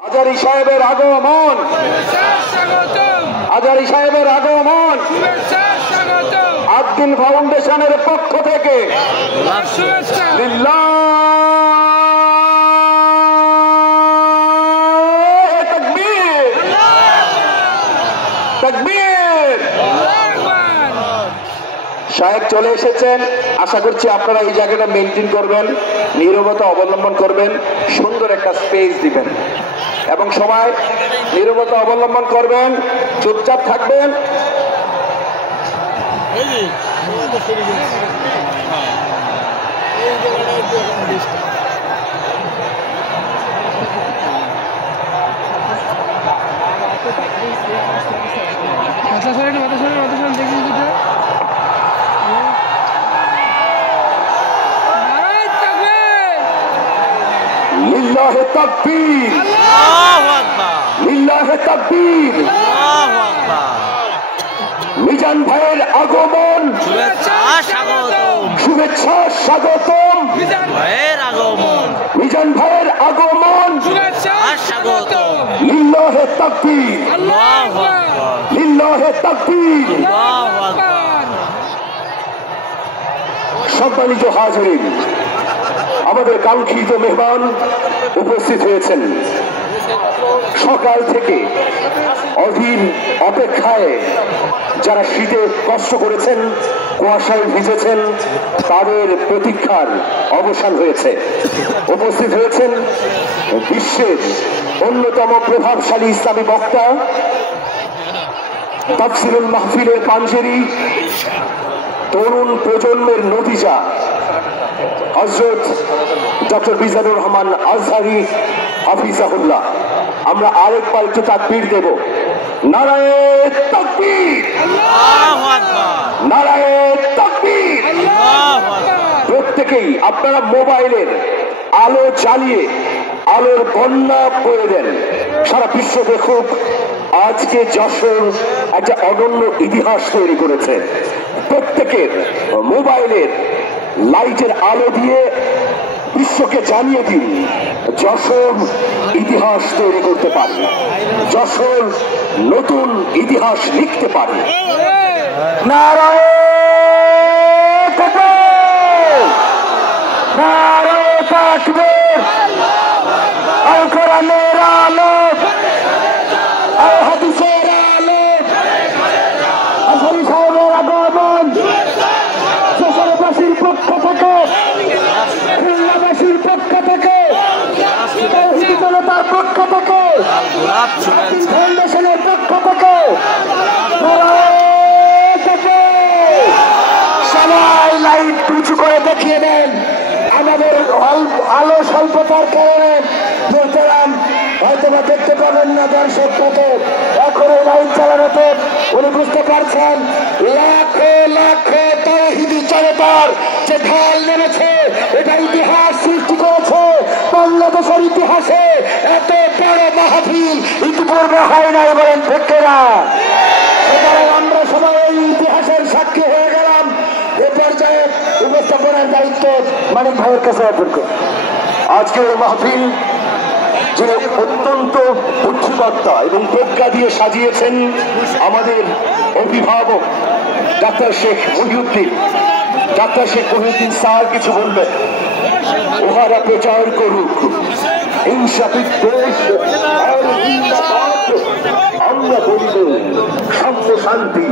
আজারি সাহেবের আগমন, আজারি সাহেবের আগমন আদ্দিন ফাউন্ডেশনের পক্ষ থেকে তাকবীর, তাকবীর। সাহেব চলে এসেছেন, আশা করছি আপনারা এই জায়গাটা মেনটেন করবেন, নীরবতা অবলম্বন করবেন, সুন্দর একটা স্পেস দিবেন এবং সবাই নীরবতা অবলম্বন করবেন, চুপচাপ থাকবেন। লিল্লাহে তাকবীর, আল্লাহু আকবার, লিল্লাহে তাকবীর, আল্লাহু আকবার। মিজান ভাইয়ের আগমন, শুভেচ্ছা স্বাগতম, শুভেচ্ছা স্বাগতম। মিজান ভাইয়ের আগমন, মিজান ভাইয়ের আগমন, শুভেচ্ছা স্বাগতম। লিল্লাহে তাকবীর, আল্লাহু আকবার, লিল্লাহে তাকবীর, আল্লাহু আকবার। সম্মানিত হাজিরিন, আমাদের কাঙ্ক্ষিত মেহমান উপস্থিত হয়েছেন। সকাল থেকে অধীর অপেক্ষায় যারা শীতে কষ্ট করেছেন, কুয়াশায় ভিজেছেন, তাদের প্রতীক্ষার অবসান হয়েছে। উপস্থিত হয়েছেন বিশ্বের অন্যতম প্রভাবশালী ইসলামী বক্তা, তাফসিরুল মাহফিলের পাঞ্জেরি, তরুণ প্রজন্মের নতিজা হযরত ডক্টর মিজানুর রহমান আজহারী হাফিজাহুল্লাহ। আমরা আরেকবার একটু তাকবীর দেব। নারায়ে তাকবীর, আল্লাহু আকবার, নারায়ে তাকবীর, আল্লাহু আকবার। প্রত্যেকেই আপনারা মোবাইলের আলো জ্বালিয়ে আলোর বন্যা করে দেন, সারা বিশ্ব দেখুক আজকে যশোর একটা অনন্য ইতিহাস তৈরি করেছে। প্রত্যেকের মোবাইলের লাইটের আলো দিয়ে বিশ্বকে জানিয়ে দিন যশোর ইতিহাস তৈরি করতে পারে, যশোর নতুন ইতিহাস লিখতে পারে। নারায়ে তাকবীর, নারায়ে তাকবীর। আল কোরআনের আলো, আল হাদিসের আলো, আজহারী সাহেবের আগমন যশোরবাসীর পক্ষ থেকে, খুলনাবাসীর পক্ষ থেকে, তাওহীদি জনতার পক্ষ থেকে, ফাউন্ডেশনের পক্ষ থেকে সবাই লাইট উঁচু করে দেখিয়ে দেন। আমাদের আলো স্বল্পতার কারণে মোহতারাম হয়তোবা দেখতে পাবেন না দর্শক কত, এখন এই লাইট চালানোতে উনি বুঝতে পারছেন লাখো লাখো তাওহীদি জনতার যে ঢাল নেমেছে, এটা ইতিহাস সৃষ্টি করেছে। বাংলাদেশের ইতিহাসে এত বড় মাহফিল ইতিপূর্বে হয় নাই, বলেন ঠিক না? সুতরাং আমরা সবাই এই ইতিহাসের সাক্ষী হয়ে গেলাম। এ পর্যায়ে উপস্থাপনার দায়িত্ব মানিক ভাইয়ের কাছে অর্পণ করি। আজকের এই মাহফিল যিনি অত্যন্ত বুদ্ধিমত্তা এবং প্রজ্ঞা দিয়ে সাজিয়েছেন আমাদের অভিভাবক doctor Sheikh Mohiuddin. Doctor Sheikh Mohiuddin sir কিছু বলবেন, ওহারা প্রচার করুক হিংসা বিদ্বেষ, আমরা বলিব সাম্য শান্তি।